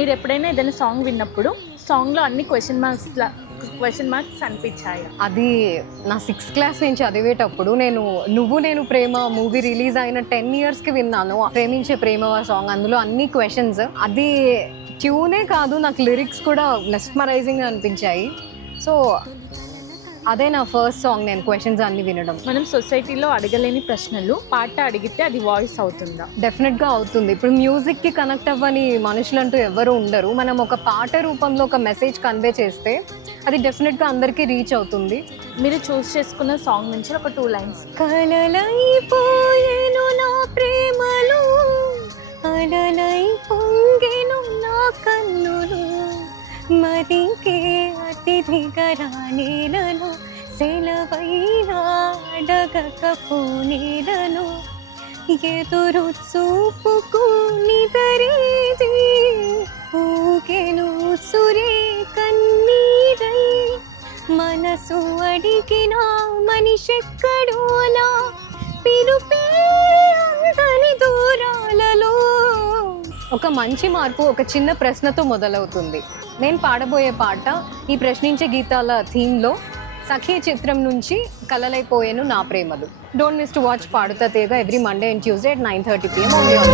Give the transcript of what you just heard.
మీరు ఎప్పుడైనా ఏదైనా సాంగ్ విన్నప్పుడు సాంగ్లో అన్ని క్వశ్చన్ మార్క్స్ అనిపించాయి? అది నా 6th క్లాస్ నుంచి చదివేటప్పుడు నేను ప్రేమ మూవీ రిలీజ్ అయిన 10 yearsకి విన్నాను. ప్రేమించే ప్రేమవా సాంగ్. అందులో అన్ని క్వశ్చన్స్, అది ట్యూనే కాదు, నాకు లిరిక్స్ కూడా మెస్మరైజింగ్ అనిపించాయి. సో అదే నా ఫస్ట్ సాంగ్, నేను క్వశ్చన్స్ అన్ని వినడం. మనం సొసైటీలో అడగలేని ప్రశ్నలు పాట అడిగితే అది వాయిస్ అవుతుందా? డెఫినెట్గా అవుతుంది. ఇప్పుడు మ్యూజిక్కి కనెక్ట్ అవ్వని మనుషులంటూ ఎవరు ఉండరు. మనం ఒక పాట రూపంలో ఒక మెసేజ్ కన్వే చేస్తే అది డెఫినెట్గా అందరికీ రీచ్ అవుతుంది. మీరు చూస్ చేసుకున్న సాంగ్ నుంచి ఒక 2 lines. కలలైపోయేను నా ప్రేమలో, అలలై పొంగెను నా కన్నులు, మదికే అతిథిగా రానేలను, సెలవైనా అడగకపోనేలను, ఎదురు చూపుకు నిదరేది ఊగెను సురే కన్నీరై, మనసు అడిగిన మనిషెక్కడోనా పిలుపే అందని దూరాలలో. ఒక మంచి మార్పు ఒక చిన్న ప్రశ్నతో మొదలవుతుంది. నేను పాడబోయే పాట ఈ ప్రశ్నించే గీతాల థీమ్లో సఖీ చిత్రం నుంచి కలలైపోయేను నా ప్రేమలు. Don't miss to watch Paaduta Theeyaga every Monday and Tuesday at 9:30 PM only on